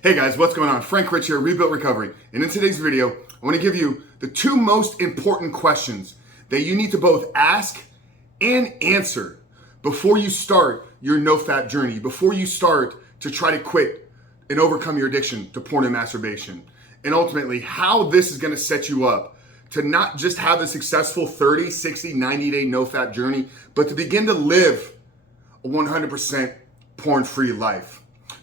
Hey guys, what's going on? Frank Rich here, Rebuilt Recovery. And in today's video, I want to give you the two most important questions that you need to both ask and answer before you start your NOFAP journey, before you start to try to quit and overcome your addiction to porn and masturbation. And ultimately, how this is going to set you up to not just have a successful 30, 60, 90-day NOFAP journey, but to begin to live a 100% porn-free life.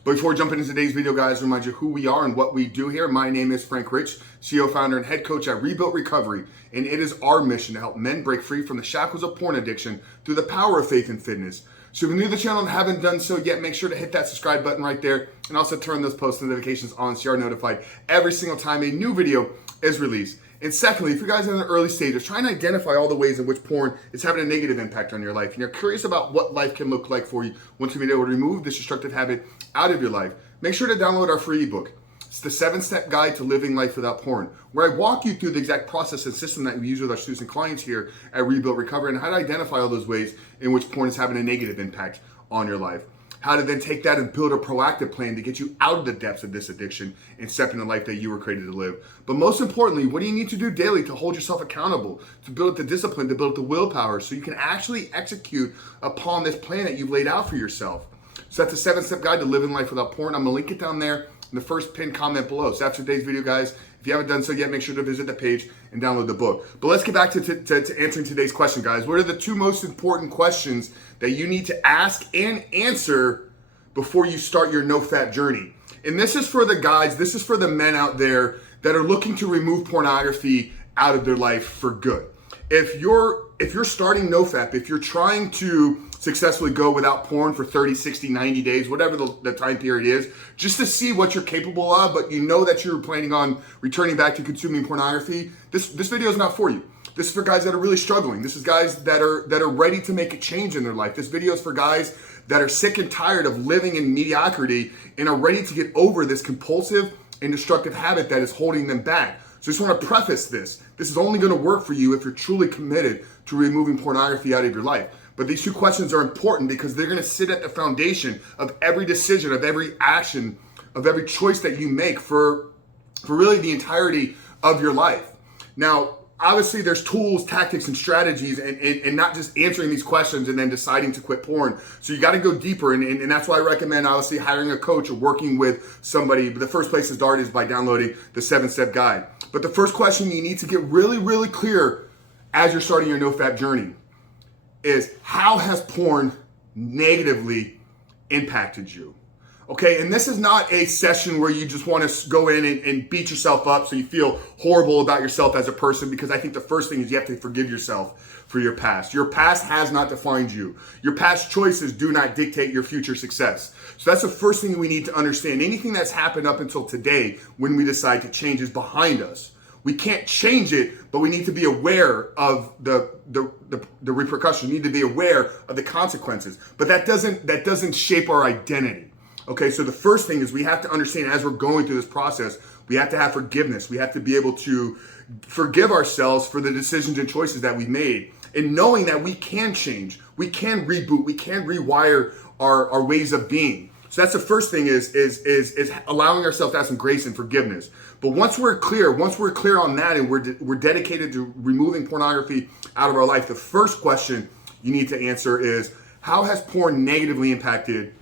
But before jumping into today's video, guys, remind you who we are and what we do here. My name is Frank Rich, CEO, founder, and head coach at Rebuilt Recovery. And it is our mission to help men break free from the shackles of porn addiction through the power of faith and fitness. So if you're new to the channel and haven't done so yet, make sure to hit that subscribe button right there. And also turn those post notifications on so you're notified every single time a new video is released. And secondly, if you guys are in the early stages, try and identify all the ways in which porn is having a negative impact on your life, and you're curious about what life can look like for you once you've been able to remove this destructive habit out of your life, make sure to download our free ebook. It's the 7-step guide to living life without porn, where I walk you through the exact process and system that we use with our students and clients here at Rebuilt Recovery, and how to identify all those ways in which porn is having a negative impact on your life. How to then take that and build a proactive plan to get you out of the depths of this addiction and step into the life that you were created to live. But most importantly, what do you need to do daily to hold yourself accountable, to build the discipline, to build the willpower, so you can actually execute upon this plan that you've laid out for yourself. So that's a 7-step guide to living life without porn. I'm gonna link it down there in the first pinned comment below. So after today's video, guys, if you haven't done so yet, make sure to visit the page and download the book. But let's get back to answering today's question, guys. What are the two most important questions that you need to ask and answer before you start your NOFAP journey? And this is for the guys, this is for the men out there that are looking to remove pornography out of their life for good. If you're starting NOFAP, if you're trying to successfully go without porn for 30, 60, 90 days, whatever the time period is, just to see what you're capable of, but you know that you're planning on returning back to consuming pornography, this video is not for you. This is for guys that are really struggling. This is guys that are ready to make a change in their life. This video is for guys that are sick and tired of living in mediocrity and are ready to get over this compulsive and destructive habit that is holding them back. So I just want to preface this. This is only going to work for you if you're truly committed to removing pornography out of your life. But these two questions are important because they're going to sit at the foundation of every decision, of every action, of every choice that you make for really the entirety of your life. Now, obviously, there's tools, tactics, and strategies, and not just answering these questions and then deciding to quit porn. So you got to go deeper, and that's why I recommend, obviously, hiring a coach or working with somebody. But the first place to start is by downloading the 7-step guide. But the first question you need to get really, really clear as you're starting your NOFAP journey is, how has porn negatively impacted you? Okay, and this is not a session where you just want to go in and beat yourself up so you feel horrible about yourself as a person, because I think the first thing is you have to forgive yourself for your past. Your past has not defined you. Your past choices do not dictate your future success. So that's the first thing we need to understand. Anything that's happened up until today when we decide to change is behind us. We can't change it, but we need to be aware of the repercussions. We need to be aware of the consequences. But that doesn't shape our identity. Okay, so the first thing is we have to understand, as we're going through this process, we have to have forgiveness. We have to be able to forgive ourselves for the decisions and choices that we made, and knowing that we can change, we can reboot, we can rewire our ways of being. So that's the first thing is allowing ourselves to have some grace and forgiveness. But once we're clear on that, and we're dedicated to removing pornography out of our life, the first question you need to answer is, how has porn negatively impacted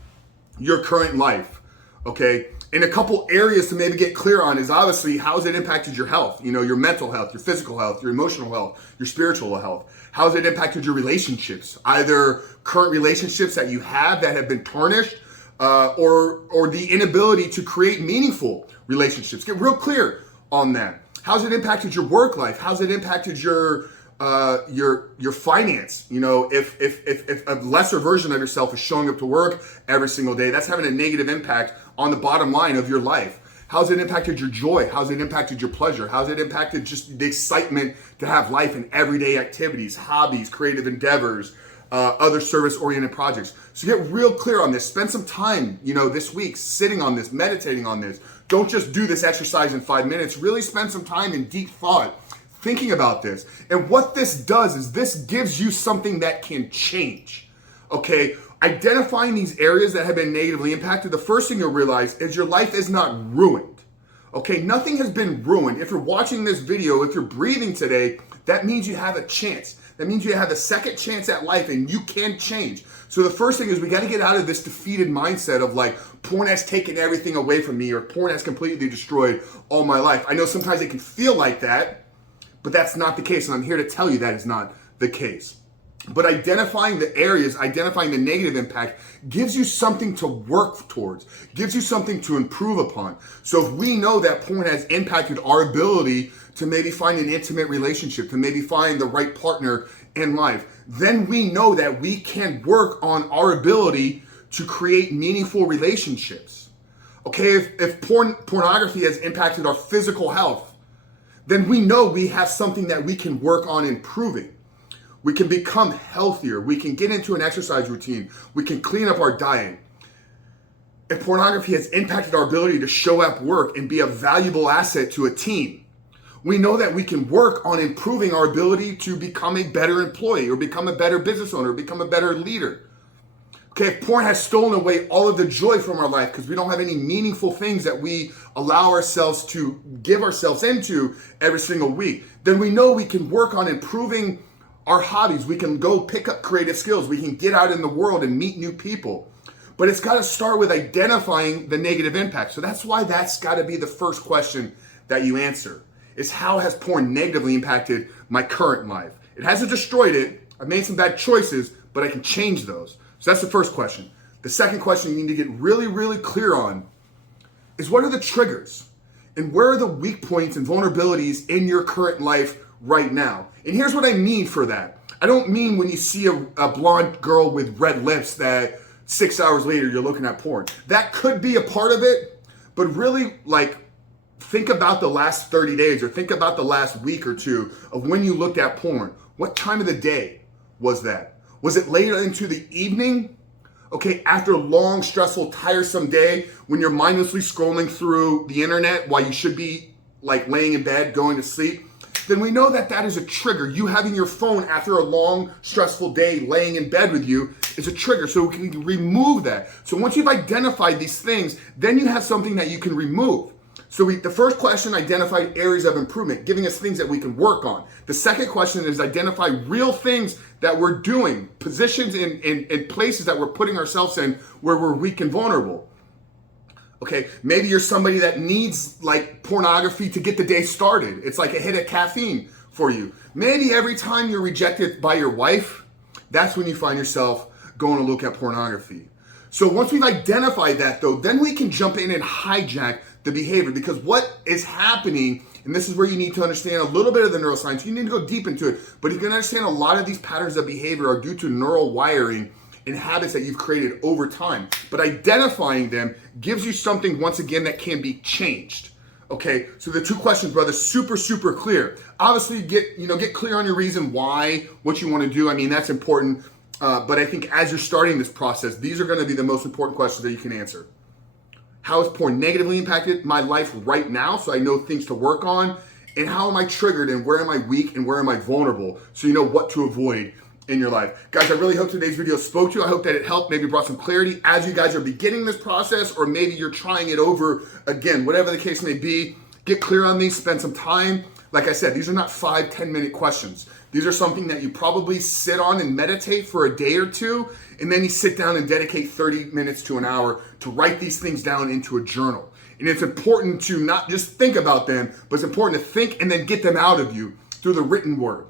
your current life? Okay, and a couple areas to maybe get clear on is, obviously, how has it impacted your health? You know, your mental health, your physical health, your emotional health, your spiritual health. How has it impacted your relationships? Either current relationships that you have that have been tarnished, or the inability to create meaningful relationships. Get real clear on that. How's it impacted your work life? How's it impacted your finance? You know, if a lesser version of yourself is showing up to work every single day, that's having a negative impact on the bottom line of your life. How's it impacted your joy? How's it impacted your pleasure? How's it impacted just the excitement to have life in everyday activities, hobbies, creative endeavors, other service-oriented projects? So get real clear on this. Spend some time, this week sitting on this, meditating on this. Don't just do this exercise in 5 minutes. Really spend some time in deep thought thinking about this. And what this does is this gives you something that can change. Okay, Identifying these areas that have been negatively impacted, the first thing you'll realize is your life is not ruined. Okay, nothing has been ruined. If you're watching this video, if you're breathing today, that means you have a chance. That means you have a second chance at life and you can change. So the first thing is we got to get out of this defeated mindset of like, porn has taken everything away from me or porn has completely destroyed all my life. I know sometimes it can feel like that, but that's not the case. And I'm here to tell you that is not the case. But identifying the areas, identifying the negative impact gives you something to work towards, gives you something to improve upon. So if we know that porn has impacted our ability to maybe find an intimate relationship, to maybe find the right partner in life, then we know that we can work on our ability to create meaningful relationships. Okay, if pornography has impacted our physical health, then we know we have something that we can work on improving. We can become healthier. We can get into an exercise routine. We can clean up our diet. If pornography has impacted our ability to show up work and be a valuable asset to a team, we know that we can work on improving our ability to become a better employee or become a better business owner, or become a better leader. Okay, if porn has stolen away all of the joy from our life because we don't have any meaningful things that we allow ourselves to give ourselves into every single week, then we know we can work on improving our hobbies. We can go pick up creative skills. We can get out in the world and meet new people. But it's got to start with identifying the negative impact. So that's why that's got to be the first question that you answer, is how has porn negatively impacted my current life? It hasn't destroyed it. I've made some bad choices, but I can change those. So that's the first question. The second question you need to get really, really clear on is, what are the triggers? And where are the weak points and vulnerabilities in your current life right now? And here's what I mean for that. I don't mean when you see a blonde girl with red lips that 6 hours later you're looking at porn. That could be a part of it, but really, like, think about the last 30 days or think about the last week or two of when you looked at porn. What time of the day was that? Was it later into the evening? Okay, after a long, stressful, tiresome day when you're mindlessly scrolling through the internet while you should be like laying in bed, going to sleep, then we know that that is a trigger. You having your phone after a long, stressful day laying in bed with you is a trigger. So we can remove that. So once you've identified these things, then you have something that you can remove. So the first question identified areas of improvement, giving us things that we can work on. The second question is identify real things that we're doing, positions in places that we're putting ourselves in where we're weak and vulnerable. Okay, maybe you're somebody that needs like pornography to get the day started. It's like a hit of caffeine for you. Maybe every time you're rejected by your wife, that's when you find yourself going to look at pornography. So once we've identified that though, then we can jump in and hijack the behavior, because what is happening, and this is where you need to understand a little bit of the neuroscience, you need to go deep into it, but you can understand a lot of these patterns of behavior are due to neural wiring and habits that you've created over time. But identifying them gives you something, once again, that can be changed. Okay, so the two questions, brother, super, super clear. Obviously, get clear on your reason why, what you want to do. I mean, that's important. But I think as you're starting this process, these are going to be the most important questions that you can answer. How has porn negatively impacted my life right now, so I know things to work on? And how am I triggered, and where am I weak, and where am I vulnerable, so you know what to avoid in your life. Guys, I really hope today's video spoke to you. I hope that it helped, maybe brought some clarity as you guys are beginning this process, or maybe you're trying it over again. Whatever the case may be, get clear on these, spend some time. Like I said, these are not 5-10 minute questions. These are something that you probably sit on and meditate for a day or two, and then you sit down and dedicate 30 minutes to an hour to write these things down into a journal. And it's important to not just think about them, but it's important to think and then get them out of you through the written word.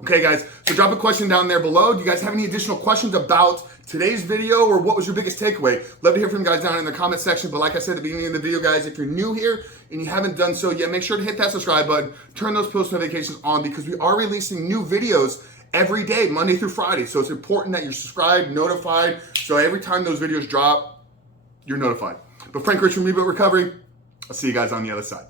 Okay, guys, so drop a question down there below. Do you guys have any additional questions about today's video, or what was your biggest takeaway? Love to hear from you guys down in the comment section. But like I said at the beginning of the video, guys, if you're new here and you haven't done so yet, make sure to hit that subscribe button, turn those post notifications on, because we are releasing new videos every day, Monday through Friday. So it's important that you're subscribed, notified, so every time those videos drop, you're notified. But Frank Rich from Rebuilt Recovery, I'll see you guys on the other side.